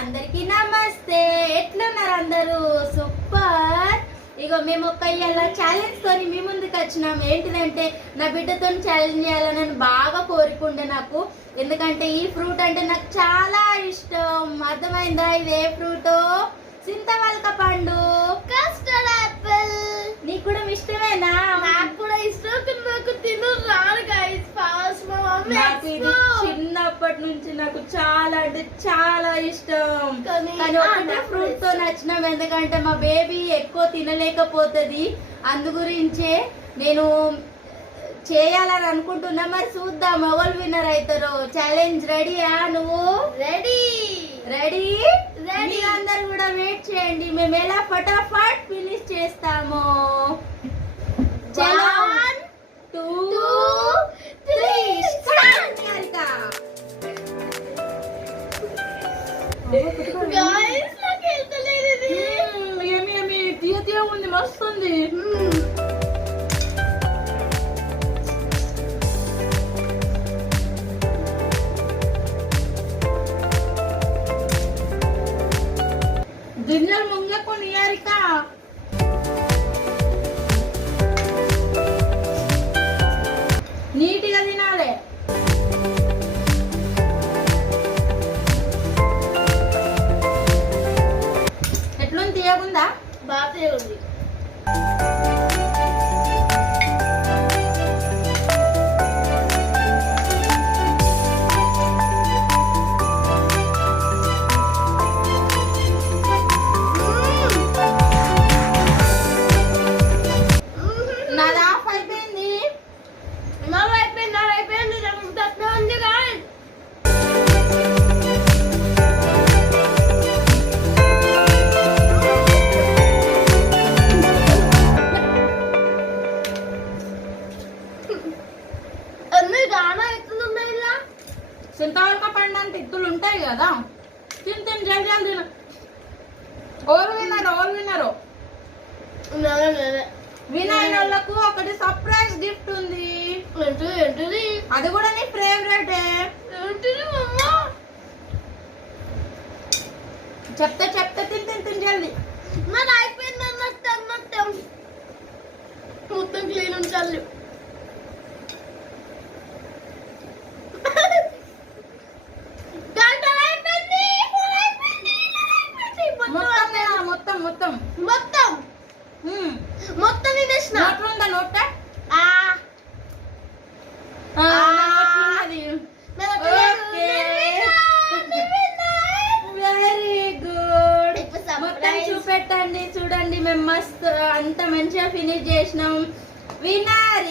అందరికి నమస్తే. ఎట్లున్నారు అందరూ? సూపర్. ఇగో మేము ఒక ఇవాళ ఛాలెంజ్ తోని మీ ముందుకు వచ్చినాం. ఏంటిదంటే నా బిడ్డతో ఛాలెంజ్ చేయాలని నేను బాగా కోరుకుండే నాకు. ఎందుకంటే ఈ ఫ్రూట్ అంటే నాకు చాలా ఇష్టం. అర్థమైందా? ఇది ఏ ఫ్రూట్ సింతవల్క పండు. Custard apple. నీకు కూడా ఇష్టమేనా? నాకు కూడా ఇష్టం. నాకు తిను రాదు గైస్ ఫాస్ట్ మా మమ్మీ చిన్నప్పటి నుంచి నాకు చాలా అంటే చాలా ఇష్టం. కానీ- ఒకటే ఫ్రూట్తో. నచ్చినాం. ఎందుకంటే మా బేబీ ఎక్కువ తినలేకపోతుంది. అందు గురించే నేను చేయాలని అనుకుంటున్నా. మరి చూద్దాం ఎవరు విన్నర్ అవుతారో ఛాలెంజ్ రెడీయా నువ్వు? Ready ready Ready. మీరందరూ కూడా వెయిట్ చేయండి. మేము ఎలా ఫటాఫట్ ఫినిష్ చేస్తాము. చలో Hmm, తీయ తీయ ఉంది మస్తు hmm. ఎట్లుంది బాగా ఉంది. సింతవరకు పండంత ఇత్తులు ఉంటాయి కదా? తిని తిని జల్ జల్ తిను. ఓరు విన్నారు ఓరు విన్నారు నేనే నేనే వినైన వాళ్ళకు ఒకటి సర్ప్రైజ్ గిఫ్ట్ ఉంది. అది కూడా నీ ఫేవరెట్ చెప్తే చెప్తే మొత్తం? మొత్తం? మొత్తం తినేసిన నోట్లో ఉందా నోట. Very good. మొత్తం. చూపెట్టండి చూడండి మేము మస్తు అంత మంచిగా ఫినిష్ చేసినాం. విన్నర్